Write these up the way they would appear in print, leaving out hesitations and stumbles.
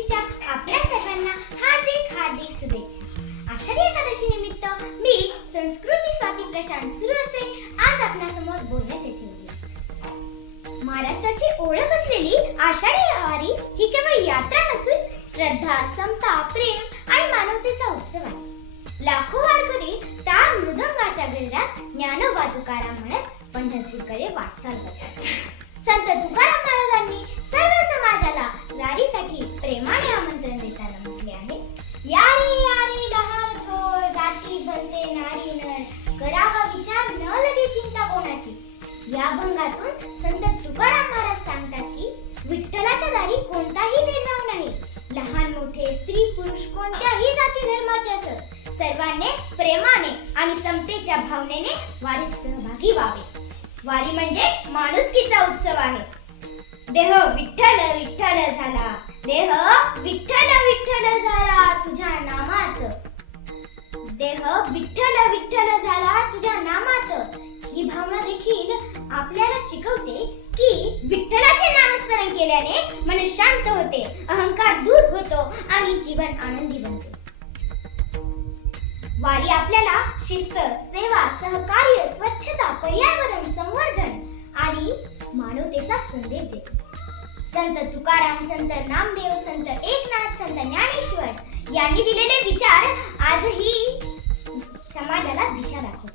एकादशीच्या आपल्या सर्वांना हार्दिक हार्दिक शुभेच्छा. आषाढी एकादशी निमित्त मी संस्कृती स्वाती प्रशांत सुरवसे आज आपल्यासमोर बोलण्यास येथे होते. महाराष्ट्राची ओळख असलेली आषाढी वारी ही केवळ यात्रा नसून श्रद्धा, समता, प्रेम आणि मानवतेचा उत्सव आहे. लाखो वारकरी टाळ मृदंगाच्या गजरात ज्ञानोबा तुकाराम म्हणत पंढरपूरकडे वाटचाल करतात. संत तुकाराम महाराजांनी सर्व समाजाला वारीसाठी प्रेमाने आमंत्रण देताना म्हटले आहे, या रे डहाळ थोर, जाती भलते नारी नर, करावा विचार न लगे चिंता कोणाची. या अभंगातून संत तुकाराम महाराज सांगतात की विठ्ठलाच्या दारी कोणताही भेदभाव नाही. लहान मोठे, स्त्री पुरुष कोणत्याही जाती धर्माचे असत, सर्वांनी प्रेमाने आणि समतेच्या भावनेने वारीत सहभागी व्हावे. वारी म्हणजे माणुसकीचा उत्सव आहे. देह विठ्ठल विठ्ठल झाला, देह विठ्ठल विठ्ठल झाला तुझ्या नामात, देह विठ्ठल विठ्ठल झाला तुझ्या नामात. ही भावना देखील आपल्याला शिकवते की विठ्ठलाचे नामस्मरण केल्याने मन शांत होते, अहंकार दूर होतो आणि जीवन आनंदी बनते. वारी आपल्याला शिस्त, सेवा, सहकार्य, स्वच्छता, पर्यावरण संवर्धन आणि मानवतेचा संदेश देते. संत तुकाराम, संत नामदेव, संत एकनाथ, संत ज्ञानेश्वर यांनी दिलेले विचार आजही समाजाला दिशा दाखवतात.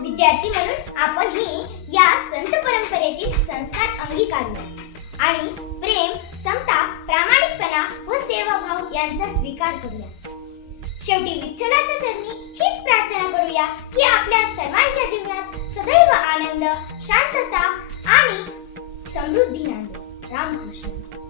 विद्यार्थी म्हणून आपणही या संत परंपरेतील संस्कार अंगीकारूया आणि प्रेम, समता, प्रामाणिकपणा व सेवाभाव यांचा स्वीकार करूया. शेवटी विठ्ठलाच्या चरणी हीच प्रार्थना करूया की आपल्या सर्वांच्या जीवनात सदैव आनंद, शांतता आणि समृद्धी नांदो. रामकृष्ण.